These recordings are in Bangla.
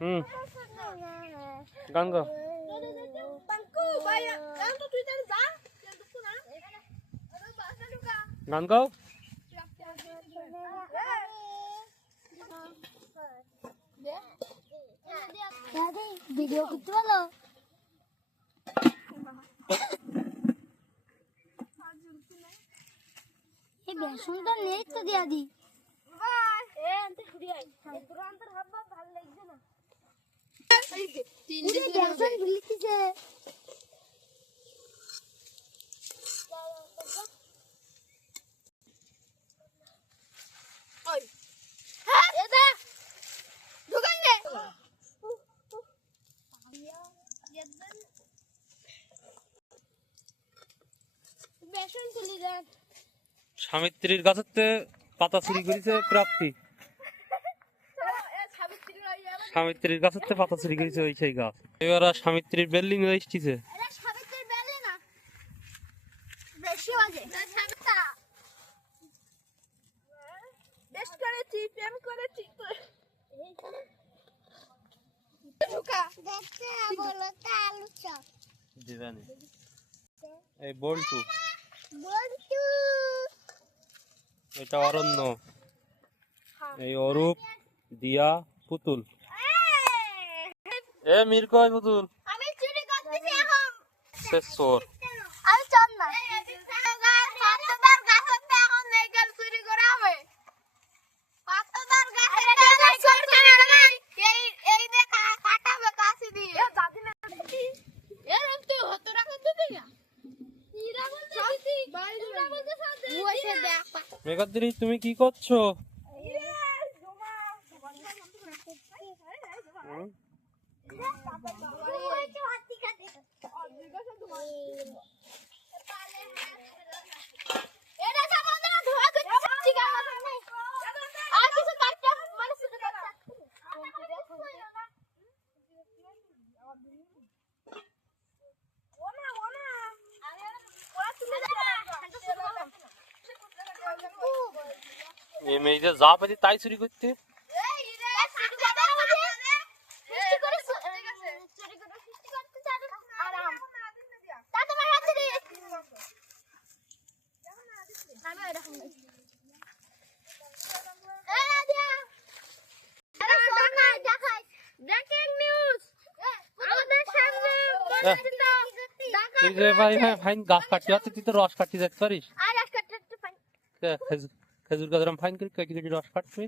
হুম গান গাও। গান গাও। ভিডিও করতে বলো। এই বেসনটা নেই তো দিয়া দি। বেসন ভিলিতেছে। সাবিত্রীর গাছেতে পাতা চুরি করেছে প্রাপ্তি। সাবিত্রীর গাছেতে পাতা চুরি করেছে ওই সেই গাছ। এবার সাবিত্রীর বিল্ডিং এসেছে। এই বল্টু, এটা অরণ্য, এই অরূপ, দিয়া, পুতুল। এ মির কয় পুতুল সে চোর। মেঘাদ্রি তুমি কি করছো? এই মেয়েদের যা পাচ্ছি তাই চুরি করতে। ফাইন গাছ কাটতে যাচ্ছে, তুই তো রস কাটতে যেতে পারিস। খেজুর গাছ ফাইন করে কেটে কেটে রস কাটবে।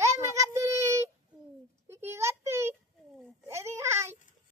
Hey, Megadri! Kiki Gatti! Eddie, hi!